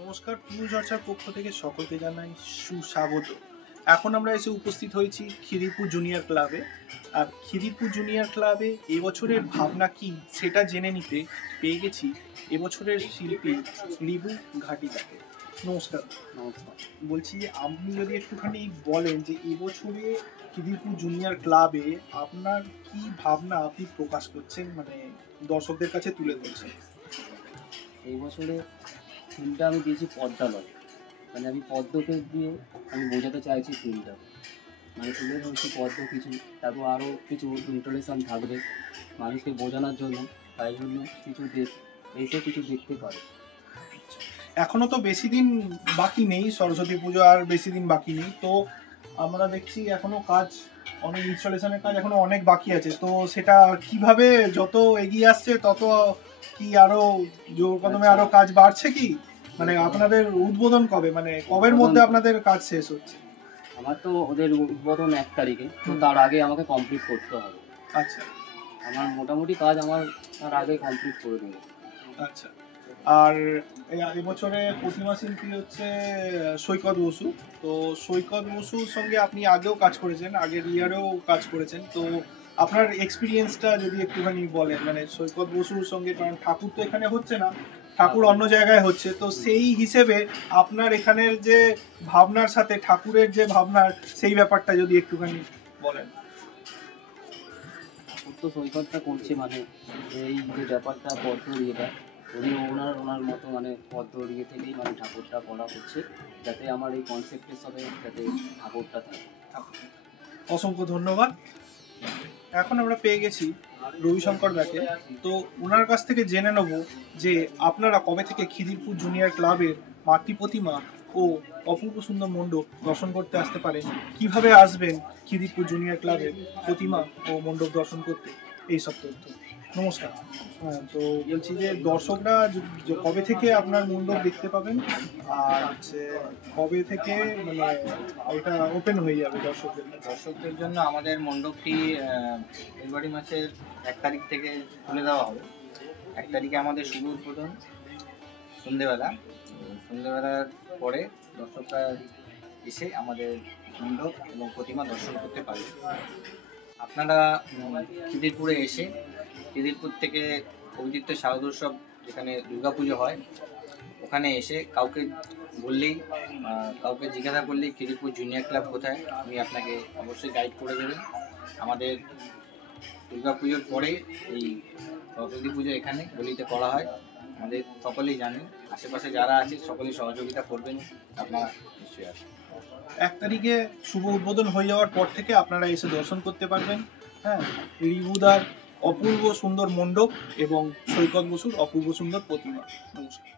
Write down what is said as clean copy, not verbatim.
নমস্কার, পুরুচর্চার পক্ষ থেকে সকলকে জানাই সুস্বাগত। এখন আমরা এসে উপস্থিত হয়েছি খিদিরপুর জুনিয়র ক্লাবে। আর খিদিরপুর জুনিয়র ক্লাবে এবছরের ভাবনা কি সেটা জেনে নিতে পেয়ে গেছি এবছরের শিল্পী রিবু ঘাটিকাকে। নমস্কার। নমস্কার। বলছি, আপনি যদি একটুখানি বলেন যে এবছরে খিদিরপুর জুনিয়র ক্লাবে আপনার কি ভাবনা আপনি প্রকাশ করছেন, মানে দর্শকদের কাছে তুলে ধরছেন। এই বছরে থিমটা আমি দিয়েছি পদ্মালয়, মানে আমি পদ্মকে দিয়ে আমি বোঝাতে চাইছি থিমটা, মানে তুলে ধরছি পদ্ম কিছু, তারপর আরও কিছু ইন্টারেশন থাকবে মানুষকে বোঝানোর জন্য, তাই জন্য কিছু এসে কিছু দেখতে পারে। এখনো তো বেশি দিন বাকি নেই, সরস্বতী পুজো আর বেশি দিন বাকি নেই, তো আমরা দেখছি এখনো কাজ, অনেক ইনস্টলেশনের কাজ এখনো অনেক বাকি আছে। তো সেটা কিভাবে যত এগিয়ে আসছে তত কি আরো জোর কদমে আরো কাজ বাড়ছে কি, মানে আপনাদের উদ্বোধন কবে, মানে কবের মধ্যে আপনাদের কাজ শেষ হচ্ছে? আমার তো ওদের উদ্বোধন 1 তারিখে, তো তার আগে আমাকে কমপ্লিট করতে হবে। আচ্ছা, আমার মোটামুটি কাজ আমার তার আগে কমপ্লিট করে দেবো। আচ্ছা। আর এবছরে প্রতিমা শিল্পী হচ্ছে সৈকত বসু। তো সৈকত বসুর সঙ্গে আপনি আগেও কাজ করেছেন, আগের ইয়ারেও কাজ করেছেন, তো আপনার এক্সপিরিয়েন্সটা যদি একটুখানি বলেন, মানে সৈকত বসুর সঙ্গে, কারণ ঠাকুর তো এখানে হচ্ছে না, ঠাকুর অন্য জায়গায় হচ্ছে, তো সেই হিসেবে আপনার এখানের যে ভাবনার সাথে ঠাকুরের যে ভাবনার সেই ব্যাপারটা যদি একটুখানি বলেন। ঠাকুর তো সৈকতটা করছে, মানে এই যে ব্যাপারটা পদ্ম ইয়েটা, উনি ওনার মতো মানে পদ্ম ইয়ে থেকেই মানে ঠাকুরটা করা হচ্ছে, যাতে আমার এই কনসেপ্টের সাথে যাতে ঠাকুরটা থাকে। অসংখ্য ধন্যবাদ। এখন আমরা পেয়ে গেছি রবিশঙ্কর দাকে, তো ওনার কাছ থেকে জেনে নেব যে আপনারা কবে থেকে খিদিরপুর জুনিয়র ক্লাবের মাতৃ প্রতিমা ও অপূর্ব সুন্দর মণ্ডপ দর্শন করতে আসতে পারেন, কিভাবে আসবেন খিদিরপুর জুনিয়র ক্লাবের প্রতিমা ও মণ্ডপ দর্শন করতে, এই সব তথ্য। নমস্কার। তো বলছি যে দর্শকরা কবে থেকে আপনার মণ্ডপ দেখতে পাবেন, আর হচ্ছে কবে থেকে মানে এটা ওপেন হয়ে যাবে দর্শকদের জন্য আমাদের মণ্ডপটি ফেব্রুয়ারি মাসের 1 তারিখ থেকে খুলে দেওয়া হবে। 1 তারিখে আমাদের শুভ উদ্বোধন সন্ধ্যেবেলার পরে দর্শকরা এসে আমাদের মণ্ডপ এবং প্রতিমা দর্শন করতে পারবে। আপনারা খিদিরপুরে এসে, খিদিরপুর থেকে ঐতিহ্য শারদোৎসব যেখানে দুর্গাপুজো হয়, ওখানে এসে কাউকে জিজ্ঞাসা করলেই খিদিরপুর জুনিয়র ক্লাব কোথায়, আমি আপনাকে অবশ্যই গাইড করে দেবেন। আমাদের দুর্গাপুজোর পরে এই সরস্বতী পুজো এখানে গলিতে করা হয়, আমাদের সকলেই জানেন। আশেপাশে যারা আছে সকলেই সহযোগিতা করবেন, আপনারা নিশ্চয়ই আসবেন। 1 তারিখে শুভ উদ্বোধন হয়ে যাওয়ার পর থেকে আপনারা এসে দর্শন করতে পারবেন। হ্যাঁ, রিবুদার অপূর্ব সুন্দর মণ্ডপ এবং সৈকত বসুর অপূর্ব সুন্দর প্রতিমা। নমস্কার।